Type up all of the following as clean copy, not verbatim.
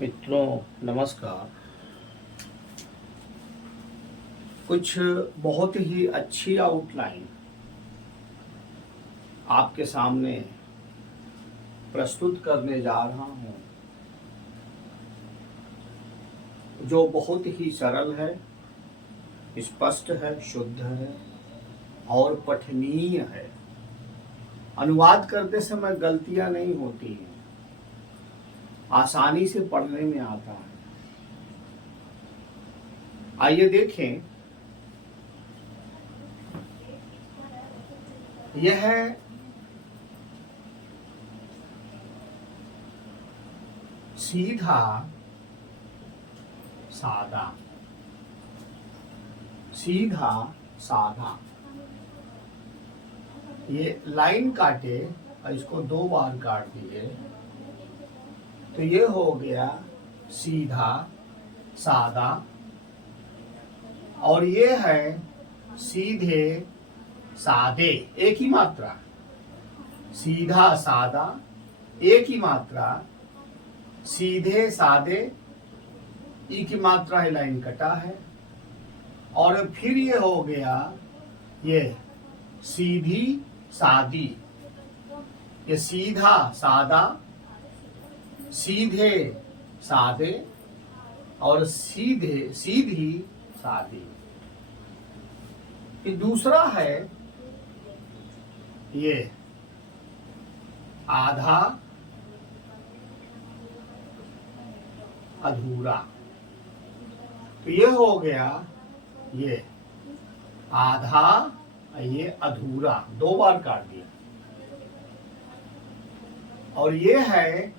मित्रों नमस्कार। कुछ बहुत ही अच्छी आउटलाइन आपके सामने प्रस्तुत करने जा रहा हूं, जो बहुत ही सरल है, स्पष्ट है, शुद्ध है और पठनीय है। अनुवाद करते समय गलतियां नहीं होती हैं, आसानी से पढ़ने में आता है। आइए देखें, यह है सीधा सादा। सीधा सादा, ये लाइन काटे और इसको दो बार काट दिए तो ये हो गया सीधा सादा। और ये है सीधे सादे, एक ही मात्रा। सीधा सादा एक ही मात्रा, सीधे सादे ई की मात्रा है, लाइन कटा है। और फिर ये हो गया ये सीधी सादी। ये सीधा सादा, सीधे सादे और सीधे सीधी सादी। ये दूसरा है ये आधा अधूरा। तो ये हो गया ये आधा, ये अधूरा, दो बार काट दिया। और ये है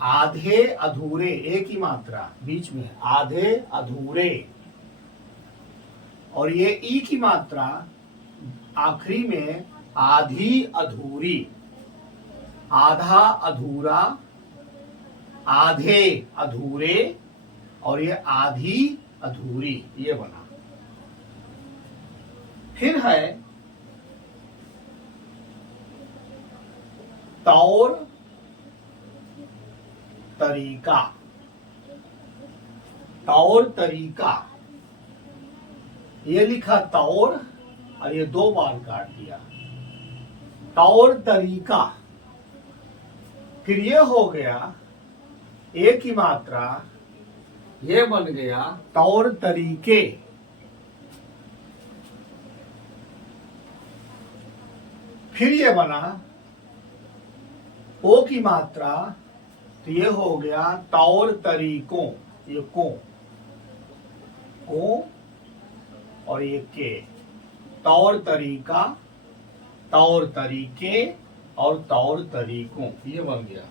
आधे अधूरे, एक ही मात्रा बीच में, आधे अधूरे। और ये ई की मात्रा आखिरी में, आधी अधूरी। आधा अधूरा, आधे अधूरे और ये आधी अधूरी, ये बना। फिर है तौर तरीका। तौर तरीका, ये लिखा तौर और ये दो बार काट दिया, तौर तरीका। फिर ये हो गया एक ही मात्रा, ये बन गया तौर तरीके। फिर ये बना ओ की मात्रा, तो ये हो गया तौर तरीकों। ये को और ये के, तौर तरीका, तौर तरीके और तौर तरीकों, ये बन गया।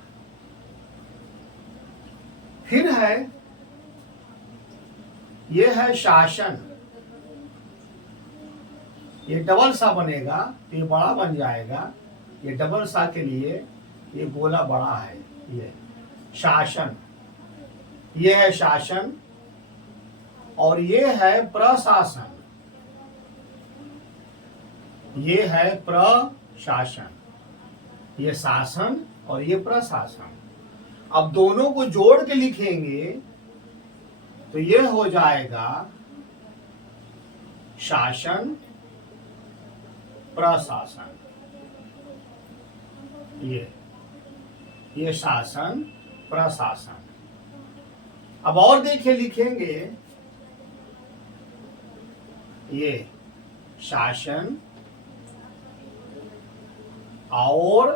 फिर है ये है शासन। ये डबल सा बनेगा तो ये बड़ा बन जाएगा। ये डबल सा के लिए ये गोला बड़ा है। ये शासन, ये है शासन। और ये है प्रशासन, ये है प्रशासन। ये शासन और ये प्रशासन। अब दोनों को जोड़ के लिखेंगे तो ये हो जाएगा शासन प्रशासन। ये शासन प्रशासन। अब और देखिए, लिखेंगे ये शासन और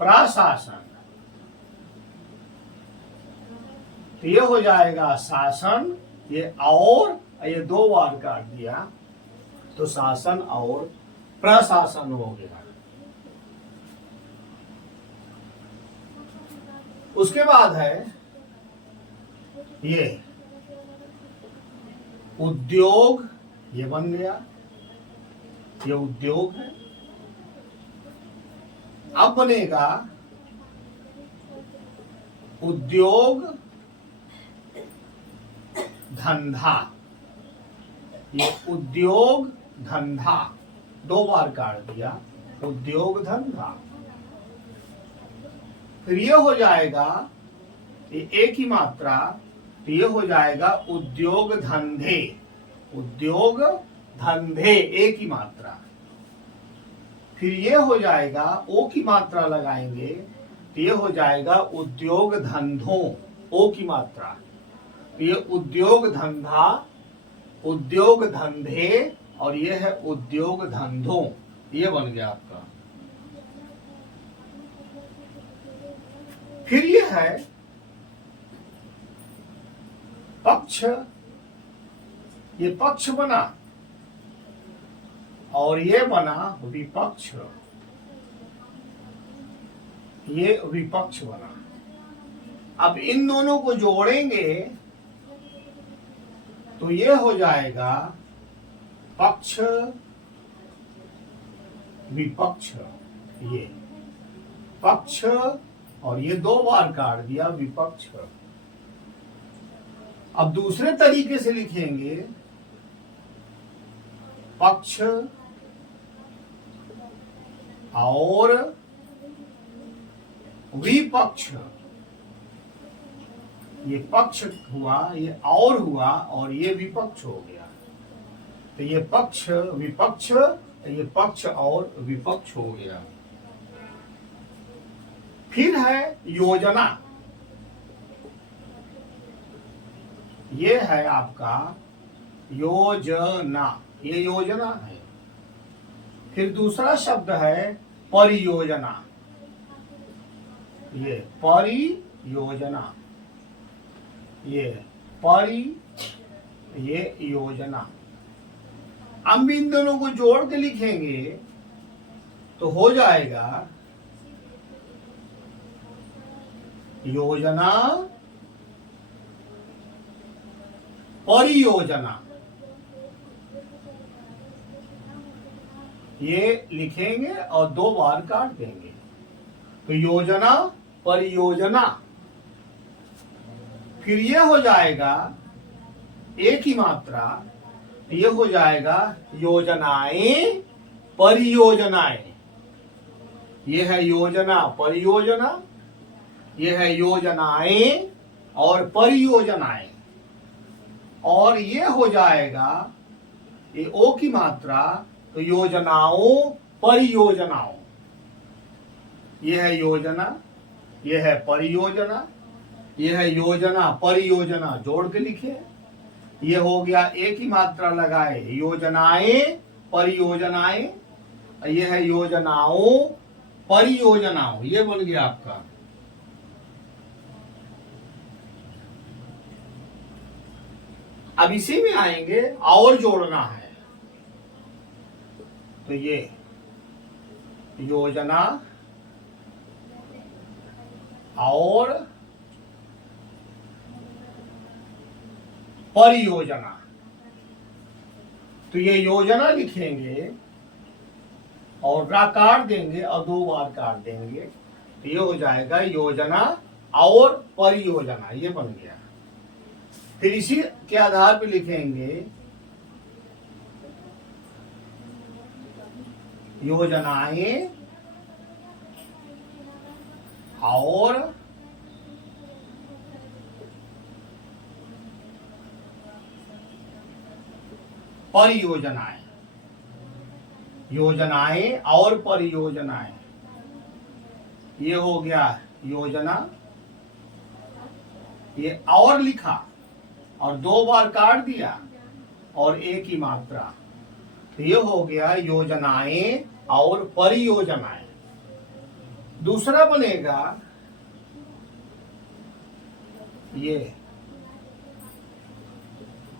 प्रशासन, तो ये हो जाएगा शासन। ये और ये दो बार काट दिया तो शासन और प्रशासन हो गया। उसके बाद है ये उद्योग, ये बन गया, ये उद्योग है। अब बनेगा उद्योग धंधा। ये उद्योग धंधा, दो बार काट दिया, उद्योग धंधा। फिर ये हो जाएगा ये एक ही मात्रा, तो ये हो जाएगा उद्योग धंधे। उद्योग धंधे एक ही मात्रा। फिर ये हो जाएगा, ओ की मात्रा लगाएंगे तो ये हो जाएगा उद्योग धंधों, ओ की मात्रा। तो ये उद्योग धंधा, उद्योग धंधे, और ये है उद्योग धंधों। ये बन गया आपका। फिर ये है पक्ष, ये पक्ष बना, और ये बना विपक्ष, ये विपक्ष बना। अब इन दोनों को जोड़ेंगे तो ये हो जाएगा पक्ष विपक्ष। ये पक्ष, और ये दो बार काट दिया विपक्ष। अब दूसरे तरीके से लिखेंगे पक्ष और विपक्ष। ये पक्ष हुआ, ये और हुआ, और ये विपक्ष हो गया। तो ये पक्ष विपक्ष, ये पक्ष और विपक्ष हो गया। फिर है योजना। ये है आपका योजना, ये योजना है। फिर दूसरा शब्द है परियोजना। ये परियोजना, ये ये योजना। हम इन दोनों को जोड़ के लिखेंगे तो हो जाएगा योजना परियोजना। ये लिखेंगे और दो बार काट देंगे। तो योजना परियोजना। फिर ये हो जाएगा एक ही मात्रा, ये हो जाएगा योजनाएं परियोजनाएं। ये है योजना परियोजना, ये है योजनाएं और परियोजनाएं। और ये हो जाएगा ये ओ की मात्रा, तो योजनाओं परियोजनाओं। ये है योजना, ये है परियोजना, ये है योजना परियोजना, जोड़ के लिखे। ये हो गया एक ही मात्रा लगाए योजनाएं परियोजनाएं, ये है योजनाओं परियोजनाओं। ये बन गया आपका। अब इसी में आएंगे और जोड़ना है, तो ये योजना और परियोजना। तो ये योजना लिखेंगे और काट देंगे और दो बार काट देंगे, तो ये हो जाएगा योजना और परियोजना। ये बन गया। फिर इसी के आधार पर लिखेंगे योजनाएं और परियोजनाएं। योजनाएं और परियोजनाएं। ये हो गया योजना, ये और लिखा और दो बार काट दिया और एक ही मात्रा, तो ये हो गया योजनाएं और परियोजनाएं। दूसरा बनेगा ये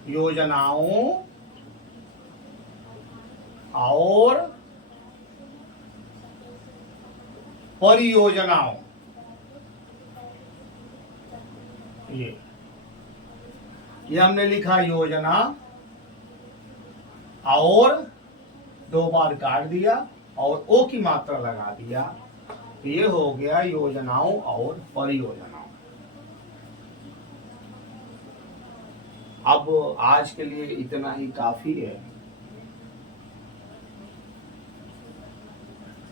योजनाओं और परियोजनाओं। ये हमने लिखा योजना और दो बार काट दिया और ओ की मात्रा लगा दिया, तो ये हो गया योजनाओं और परियोजनाओं। अब आज के लिए इतना ही काफी है।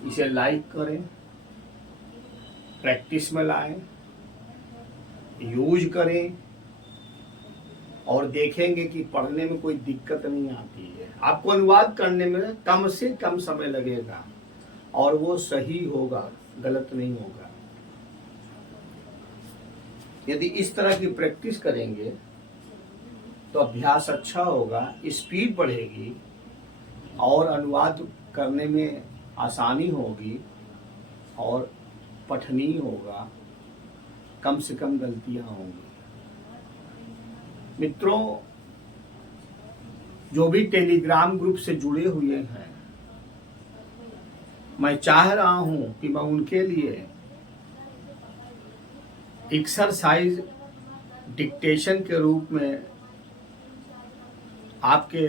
इसे लाइक करें, प्रैक्टिस में लाएं यूज करें और देखेंगे कि पढ़ने में कोई दिक्कत नहीं आती है। आपको अनुवाद करने में कम से कम समय लगेगा और वो सही होगा, गलत नहीं होगा। यदि इस तरह की प्रैक्टिस करेंगे तो अभ्यास अच्छा होगा, स्पीड बढ़ेगी और अनुवाद करने में आसानी होगी और पठनीय होगा, कम से कम गलतियां होंगी। मित्रों, जो भी टेलीग्राम ग्रुप से जुड़े हुए हैं, मैं चाह रहा हूं कि मैं उनके लिए एक्सरसाइज डिक्टेशन के रूप में आपके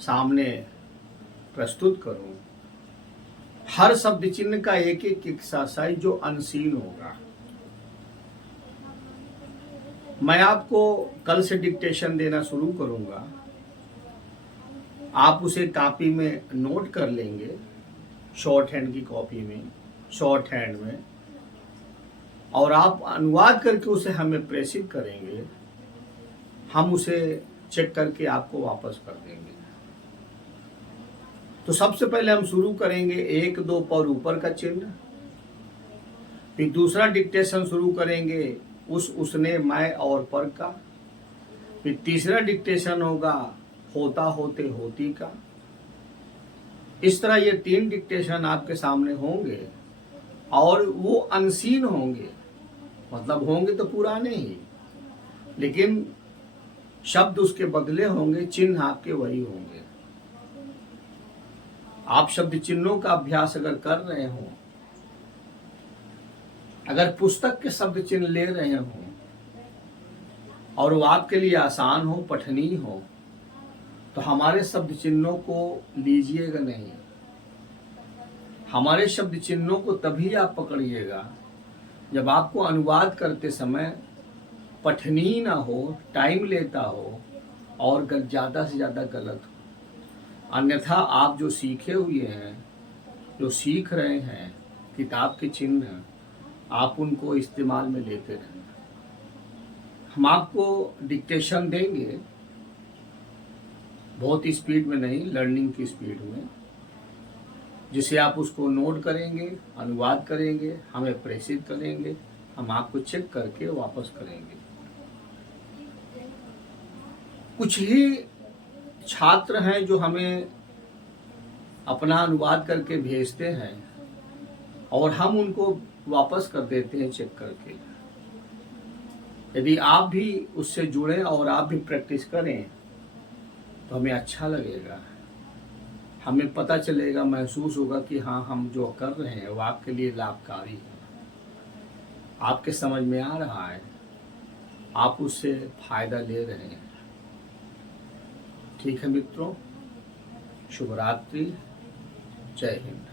सामने प्रस्तुत करूं। हर शब्द चिन्ह का एक एक एक्सरसाइज जो अनसीन होगा। मैं आपको कल से डिक्टेशन देना शुरू करूंगा। आप उसे कॉपी में नोट कर लेंगे, शॉर्ट हैंड की कॉपी में, शॉर्ट हैंड में, और आप अनुवाद करके उसे हमें प्रेषित करेंगे। हम उसे चेक करके आपको वापस कर देंगे। तो सबसे पहले हम शुरू करेंगे 1 2 पर ऊपर का चिन्ह, फिर दूसरा डिक्टेशन शुरू करेंगे उसने, मैं और पर का, फिर तीसरा डिक्टेशन होगा होता होते होती का। इस तरह ये 3 डिक्टेशन आपके सामने होंगे और वो अनसीन होंगे, मतलब होंगे तो पुराने ही, लेकिन शब्द उसके बदले होंगे, चिन्ह आपके वही होंगे। आप शब्द चिन्हों का अभ्यास अगर कर रहे हो, अगर पुस्तक के शब्द चिन्ह ले रहे हो और वो आपके लिए आसान हो, पठनीय हो, तो हमारे शब्द चिन्हों को लीजिएगा नहीं। हमारे शब्द चिन्हों को तभी आप पकड़िएगा जब आपको अनुवाद करते समय पठनीय ना हो, टाइम लेता हो और ज़्यादा से ज़्यादा गलत हो। अन्यथा आप जो सीखे हुए हैं, जो सीख रहे हैं किताब के चिन्ह, आप उनको इस्तेमाल में लेते रहें। हम आपको डिक्टेशन देंगे, बहुत स्पीड में नहीं, लर्निंग की स्पीड में, जिसे आप उसको नोट करेंगे, अनुवाद करेंगे, हमें प्रेषित करेंगे, हम आपको चेक करके वापस करेंगे। कुछ ही छात्र हैं जो हमें अपना अनुवाद करके भेजते हैं और हम उनको वापस कर देते हैं चेक करके। यदि आप भी उससे जुड़ें और आप भी प्रैक्टिस करें तो हमें अच्छा लगेगा, हमें पता चलेगा, महसूस होगा कि हाँ, हम जो कर रहे हैं वो आपके लिए लाभकारी है, आपके समझ में आ रहा है, आप उससे फायदा ले रहे हैं। ठीक है मित्रों, शुभ रात्रि, जय हिंद।